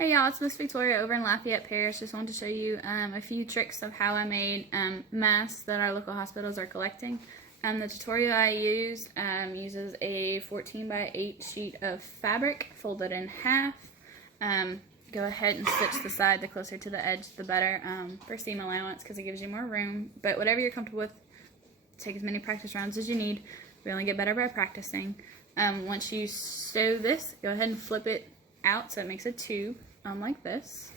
Hey y'all, it's Miss Victoria over in Lafayette Parish. Just wanted to show you a few tricks of how I made masks that our local hospitals are collecting. The tutorial I use uses a 14 by 8 sheet of fabric folded in half. Go ahead and stitch the side. The closer to the edge, the better for seam allowance because it gives you more room. But whatever you're comfortable with, take as many practice rounds as you need. We only get better by practicing. Once you sew this, go ahead and flip it out so it makes a tube like this.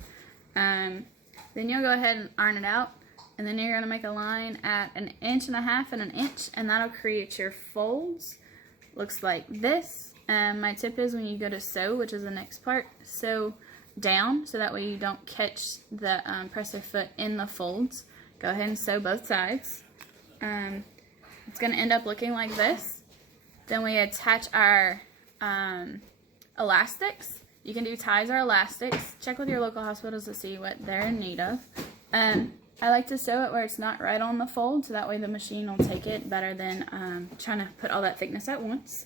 Then you'll go ahead and iron it out, and then you're going to make a line at 1.5 inches and 1 inch, and that'll create your folds. Looks like this. My tip is when you go to sew, which is the next part, sew down so that way you don't catch the presser foot in the folds. Go ahead and sew both sides. It's going to end up looking like this. Then we attach our elastics. You can do ties or elastics. Check with your local hospitals to see what they're in need of. I like to sew it where it's not right on the fold, so that way the machine will take it better than trying to put all that thickness at once.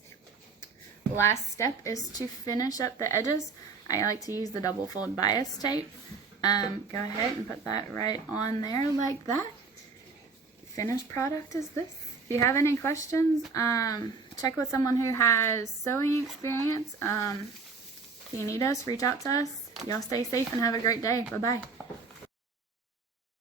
Last step is to finish up the edges. I like to use the double fold bias tape. Go ahead and put that right on there like that. Finished product is this. If you have any questions, check with someone who has sewing experience. If you need us, reach out to us. Y'all stay safe and have a great day. Bye-bye.